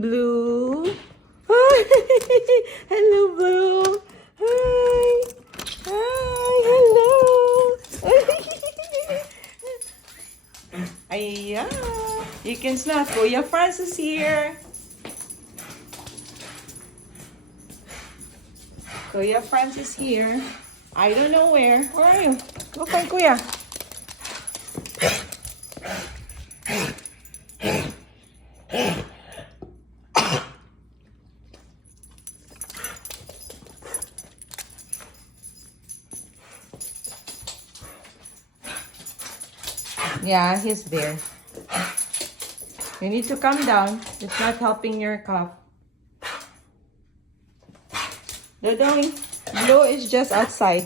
Blue. Hi. Hello, Blue. Hi. Hi. Hello. Ayan. You can smell Kuya Francis here. Kuya Francis here. I don't know where. Where are you? Go find Kuya. Yeah, he's there. You need to calm down. It's not helping your cough. Dodong, Blue is just outside.